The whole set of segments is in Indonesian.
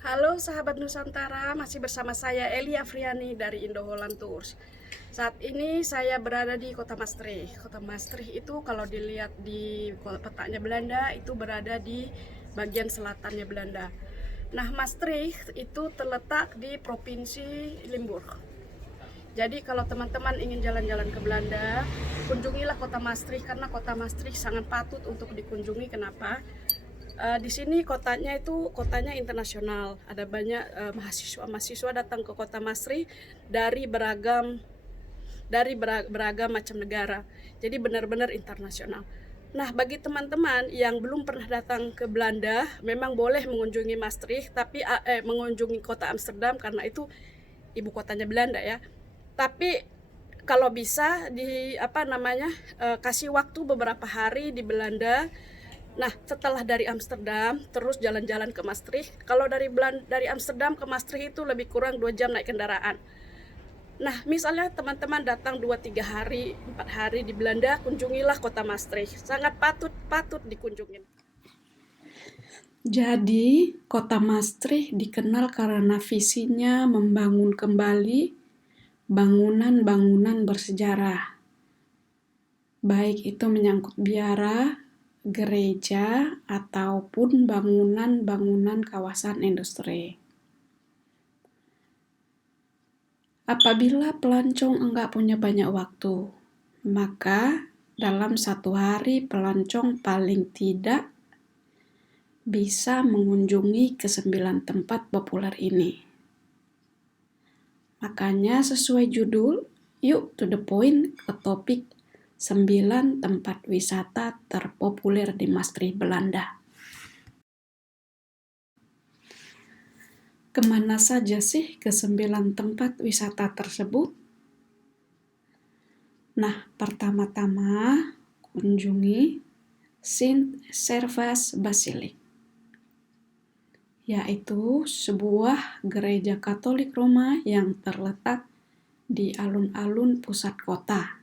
Halo sahabat Nusantara, masih bersama saya Eli Afriani dari Indo Holland Tours. Saat ini saya berada di Kota Maastricht. Kota Maastricht itu kalau dilihat di petanya Belanda itu berada di bagian selatannya Belanda. Nah, Maastricht itu terletak di Provinsi Limburg. Jadi kalau teman-teman ingin jalan-jalan ke Belanda, kunjungilah Kota Maastricht karena Kota Maastricht sangat patut untuk dikunjungi. Kenapa? Di sini kotanya internasional. Ada banyak mahasiswa datang ke Kota Maastricht dari beragam macam negara. Jadi benar-benar internasional. Nah, bagi teman-teman yang belum pernah datang ke Belanda, memang boleh mengunjungi Maastricht, tapi mengunjungi kota Amsterdam karena itu ibu kotanya Belanda ya. Tapi kalau bisa kasih waktu beberapa hari di Belanda. Nah, setelah dari Amsterdam terus jalan-jalan ke Maastricht. Kalau dari Amsterdam ke Maastricht itu lebih kurang 2 jam naik kendaraan. Nah, misalnya teman-teman datang 2-3 hari, 4 hari di Belanda, kunjungilah kota Maastricht. Sangat patut dikunjungin. Jadi, kota Maastricht dikenal karena visinya membangun kembali bangunan-bangunan bersejarah. Baik itu menyangkut biara, gereja, ataupun bangunan-bangunan kawasan industri. Apabila pelancong enggak punya banyak waktu, maka dalam satu hari pelancong paling tidak bisa mengunjungi ke-9 tempat populer ini. Makanya sesuai judul, yuk to the point, ke topik 9 tempat wisata terpopuler di Maastricht, Belanda. Kemana saja sih ke-9 tempat wisata tersebut? Nah, pertama-tama kunjungi Sint Servaas Basiliek, yaitu sebuah gereja Katolik Roma yang terletak di alun-alun pusat kota.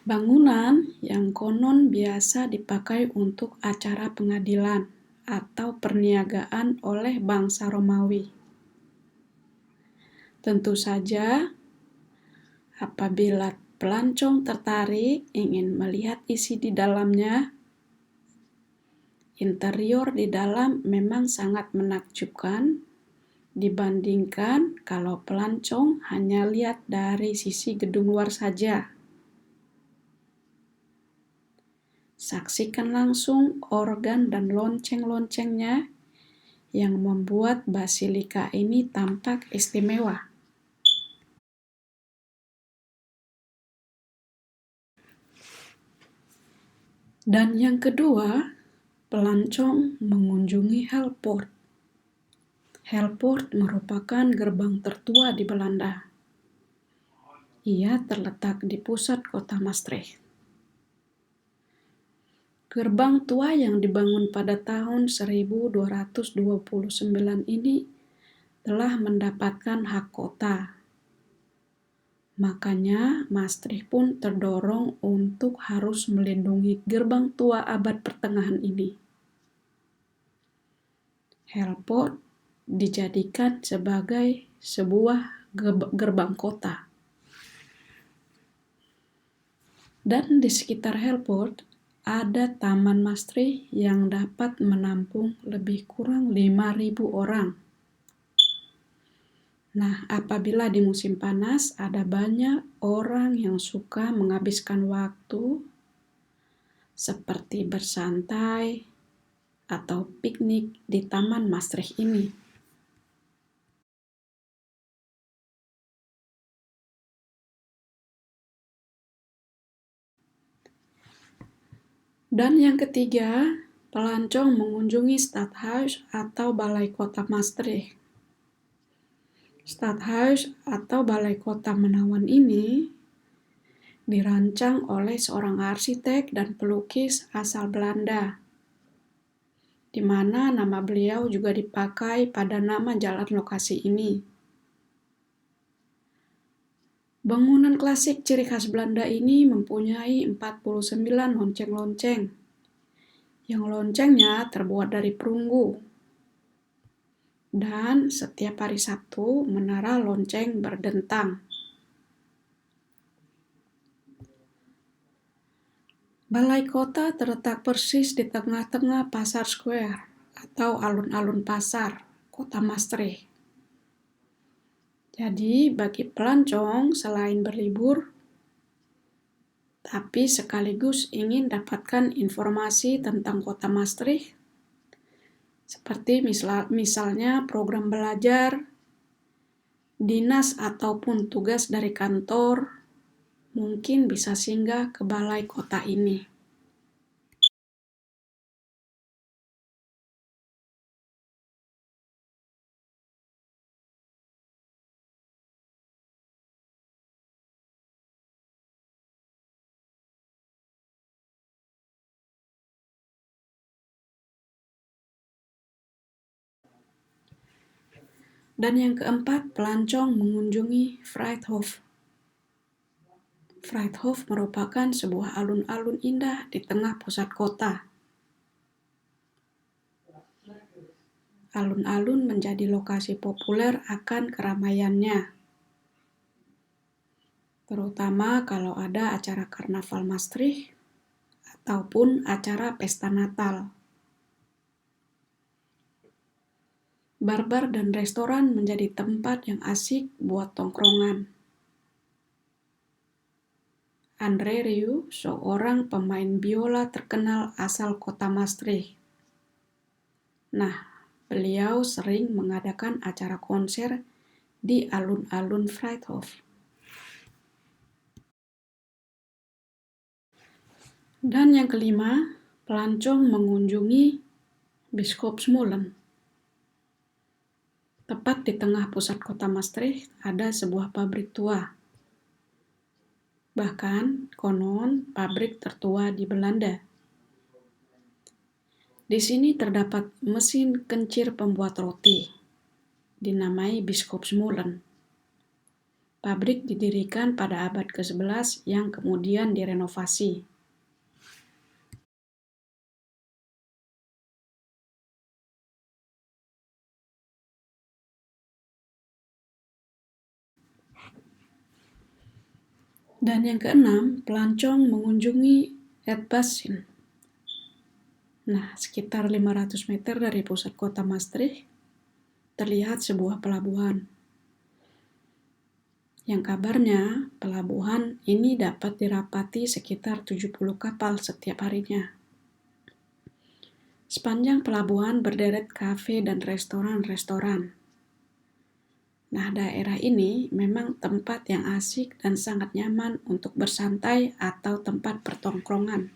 Bangunan yang konon biasa dipakai untuk acara pengadilan atau perniagaan oleh bangsa Romawi. Tentu saja, apabila pelancong tertarik ingin melihat isi di dalamnya, interior di dalam memang sangat menakjubkan dibandingkan kalau pelancong hanya lihat dari sisi gedung luar saja. Saksikan langsung organ dan lonceng-loncengnya yang membuat basilika ini tampak istimewa. Dan yang kedua, pelancong mengunjungi Helpoort. Helpoort merupakan gerbang tertua di Belanda. Ia terletak di pusat kota Maastricht. Gerbang tua yang dibangun pada tahun 1229 ini telah mendapatkan hak kota. Makanya Maastricht pun terdorong untuk harus melindungi gerbang tua abad pertengahan ini. Helpoort dijadikan sebagai sebuah gerbang kota. Dan di sekitar Helpoort ada Taman Maastricht yang dapat menampung lebih kurang 5.000 orang. Nah, apabila di musim panas ada banyak orang yang suka menghabiskan waktu seperti bersantai atau piknik di Taman Maastricht ini. Dan yang ketiga, pelancong mengunjungi Stadhuis atau Balai Kota Maastricht. Stadhuis atau Balai Kota Menawan ini dirancang oleh seorang arsitek dan pelukis asal Belanda, di mana nama beliau juga dipakai pada nama jalan lokasi ini. Bangunan klasik ciri khas Belanda ini mempunyai 49 lonceng-lonceng yang loncengnya terbuat dari perunggu. Dan setiap hari Sabtu, menara lonceng berdentang. Balai kota terletak persis di tengah-tengah Pasar Square atau alun-alun pasar, Kota Maastricht. Jadi, bagi pelancong selain berlibur, tapi sekaligus ingin dapatkan informasi tentang Kota Maastricht, seperti misalnya program belajar, dinas ataupun tugas dari kantor, mungkin bisa singgah ke balai kota ini. Dan yang keempat, pelancong mengunjungi Friedhof. Friedhof merupakan sebuah alun-alun indah di tengah pusat kota. Alun-alun menjadi lokasi populer akan keramaiannya, terutama kalau ada acara Karnaval Maastricht ataupun acara pesta Natal. Bar-bar dan restoran menjadi tempat yang asik buat tongkrongan. André Rieu, seorang pemain biola terkenal asal kota Maastricht. Nah, beliau sering mengadakan acara konser di alun-alun Friedhof. Dan yang kelima, pelancong mengunjungi Bischofsmolen. Tepat di tengah pusat kota Maastricht ada sebuah pabrik tua. Bahkan, konon pabrik tertua di Belanda. Di sini terdapat mesin kencir pembuat roti, dinamai Bischofsmolen. Pabrik didirikan pada abad ke-11 yang kemudian direnovasi. Dan yang keenam, pelancong mengunjungi Eetbaassche. Nah, sekitar 500 meter dari pusat kota Maastricht, terlihat sebuah pelabuhan. Yang kabarnya, pelabuhan ini dapat dirapati sekitar 70 kapal setiap harinya. Sepanjang pelabuhan berderet kafe dan restoran-restoran. Nah, daerah ini memang tempat yang asik dan sangat nyaman untuk bersantai atau tempat pertongkrongan.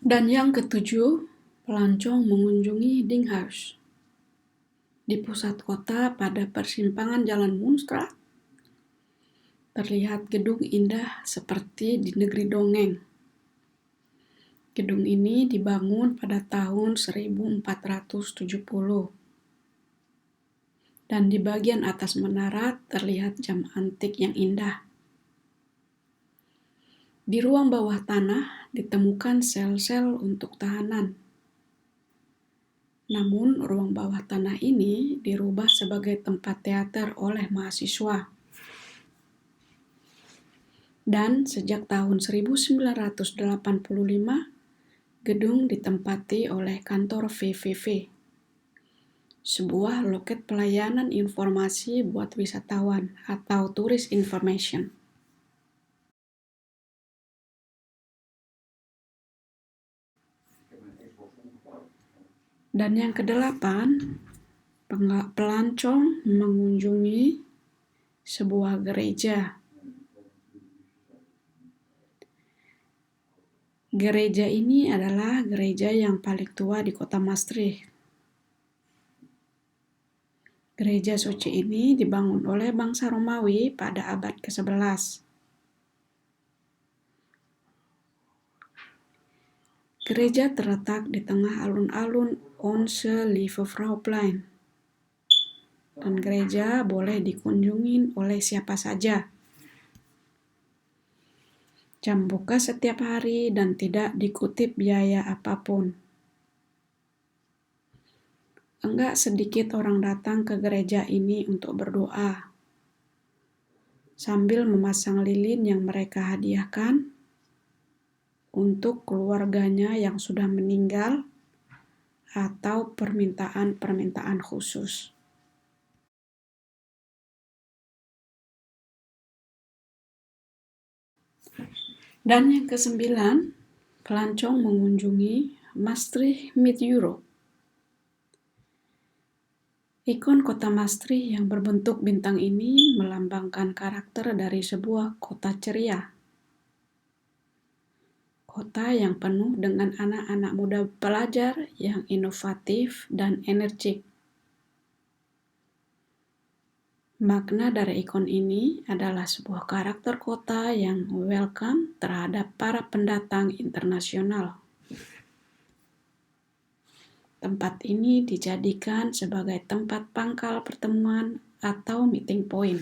Dan yang ketujuh, pelancong mengunjungi Dinghurst. Di pusat kota pada persimpangan Jalan Moonstraat, terlihat gedung indah seperti di negeri dongeng. Gedung ini dibangun pada tahun 1470. Dan di bagian atas menara terlihat jam antik yang indah. Di ruang bawah tanah ditemukan sel-sel untuk tahanan. Namun, ruang bawah tanah ini dirubah sebagai tempat teater oleh mahasiswa. Dan sejak tahun 1985, gedung ditempati oleh kantor VVV, sebuah loket pelayanan informasi buat wisatawan atau tourist information. Dan yang kedelapan, pelancong mengunjungi sebuah gereja. Gereja ini adalah gereja yang paling tua di kota Maastricht. Gereja suci ini dibangun oleh bangsa Romawi pada abad ke-11. Gereja terletak di tengah alun-alun Onze Lieve Vrouwplein. Dan gereja boleh dikunjungi oleh siapa saja. Jam buka setiap hari dan tidak dikutip biaya apapun. Enggak sedikit orang datang ke gereja ini untuk berdoa, sambil memasang lilin yang mereka hadiahkan untuk keluarganya yang sudah meninggal atau permintaan-permintaan khusus. Dan yang kesembilan, pelancong mengunjungi Maastricht Mid Europe. Ikon kota Maastricht yang berbentuk bintang ini melambangkan karakter dari sebuah kota ceria. Kota yang penuh dengan anak-anak muda pelajar yang inovatif dan energik. Makna dari ikon ini adalah sebuah karakter kota yang welcome terhadap para pendatang internasional. Tempat ini dijadikan sebagai tempat pangkal pertemuan atau meeting point.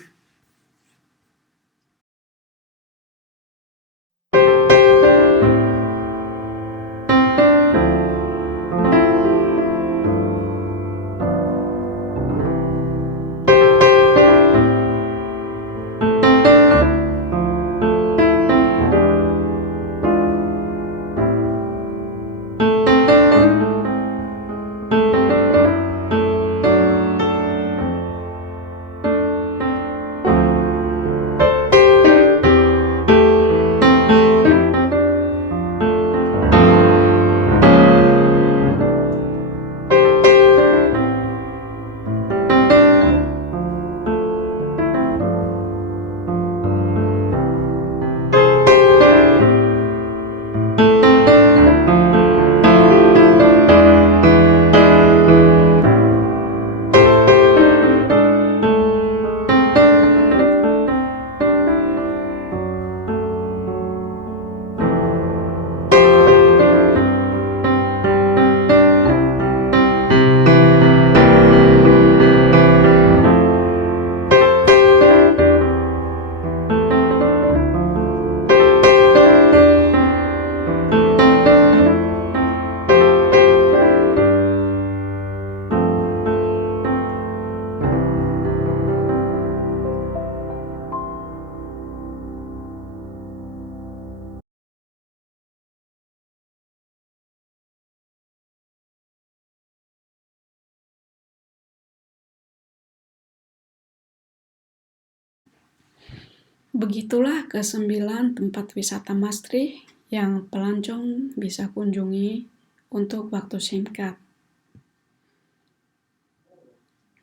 Begitulah ke-9 tempat wisata Maastricht yang pelancong bisa kunjungi untuk waktu singkat.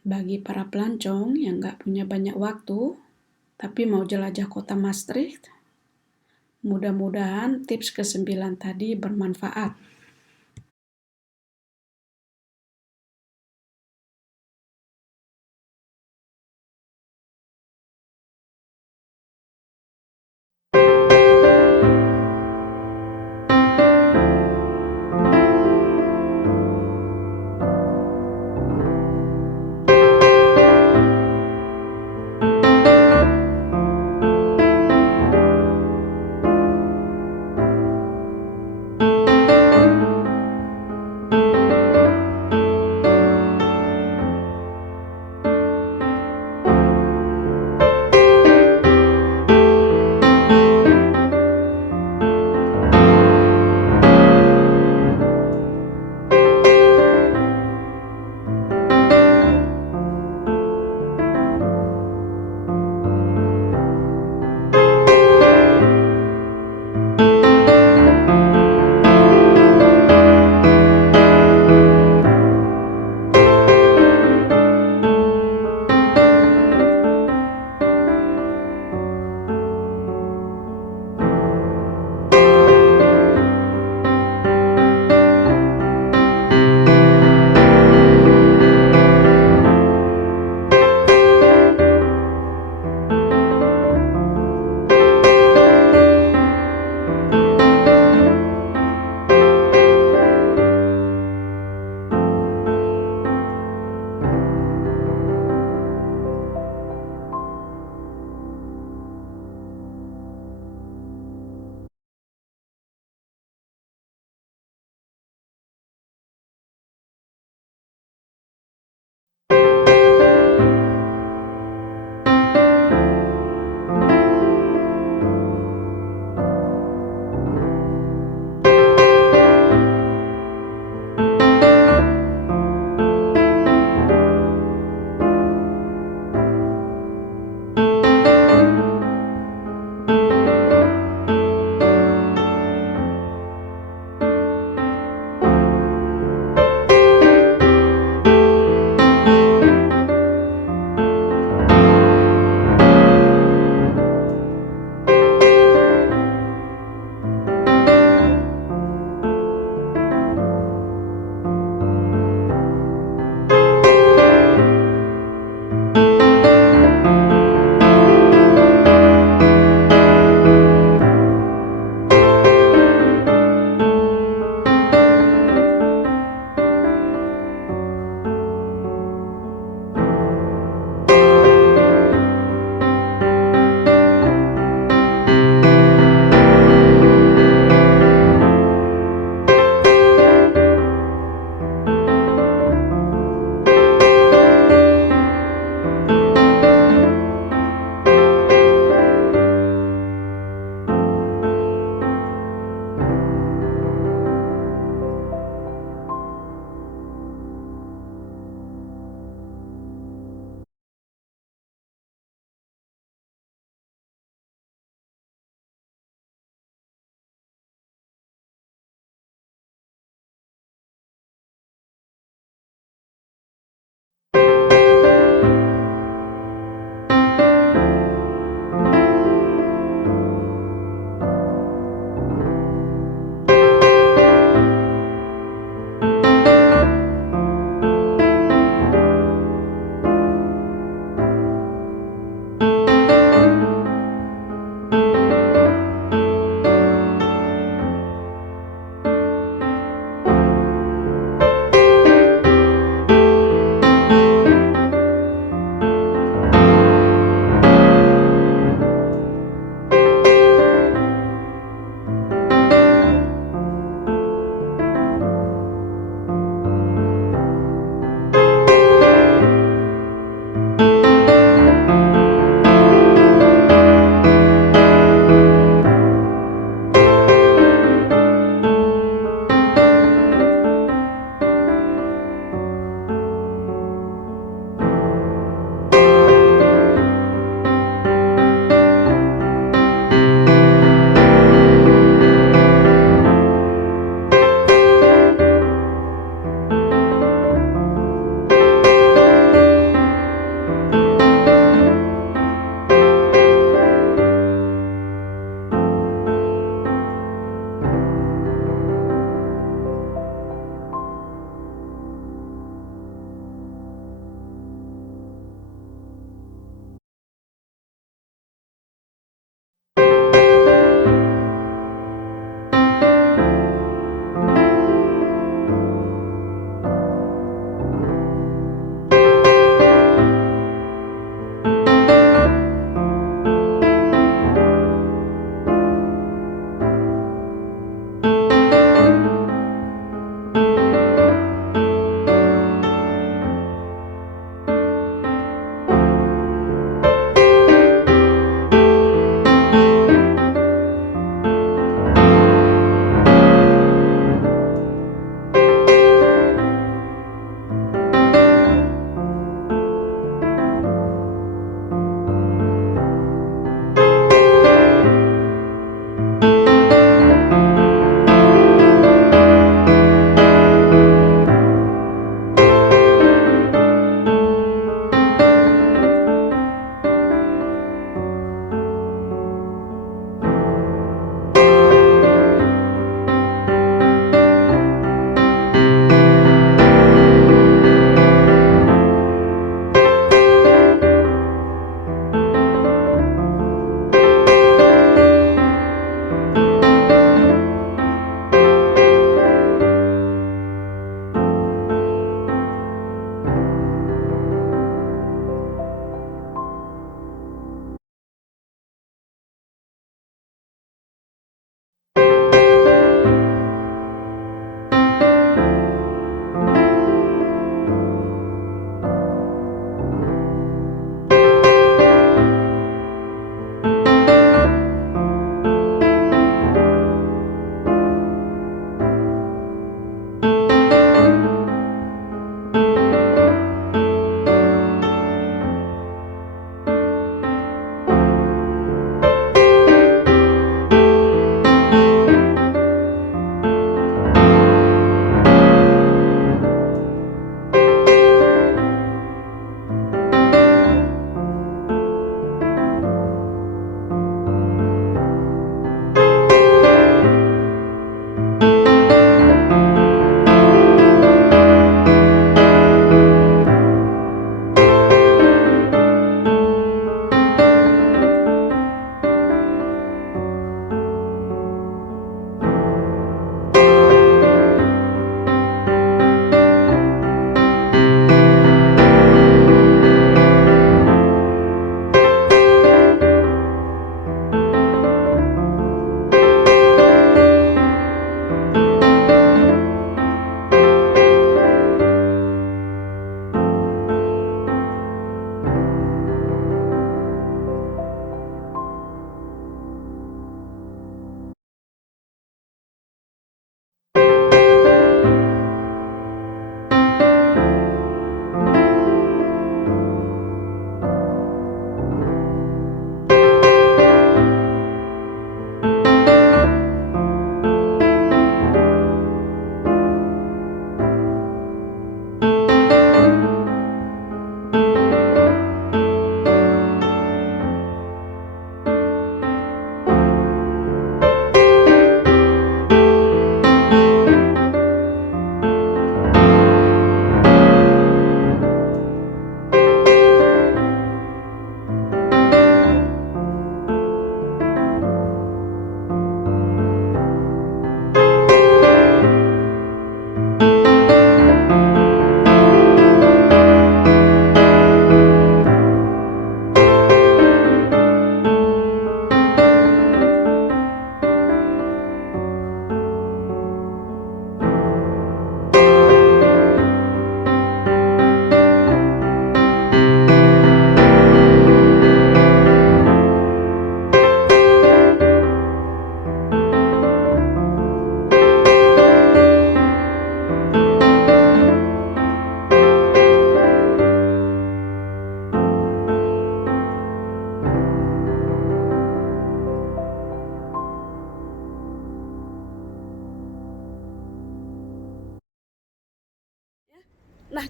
Bagi para pelancong yang nggak punya banyak waktu, tapi mau jelajah kota Maastricht, Mudah-mudahan tips ke-9 tadi bermanfaat.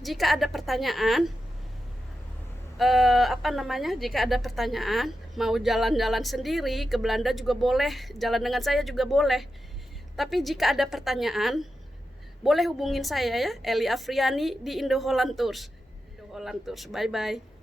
jika ada pertanyaan, jika ada pertanyaan, mau jalan-jalan sendiri ke Belanda juga boleh, jalan dengan saya juga boleh. Tapi jika ada pertanyaan, boleh hubungin saya ya, Eli Afriani di Indo Holland Tours. Bye-bye.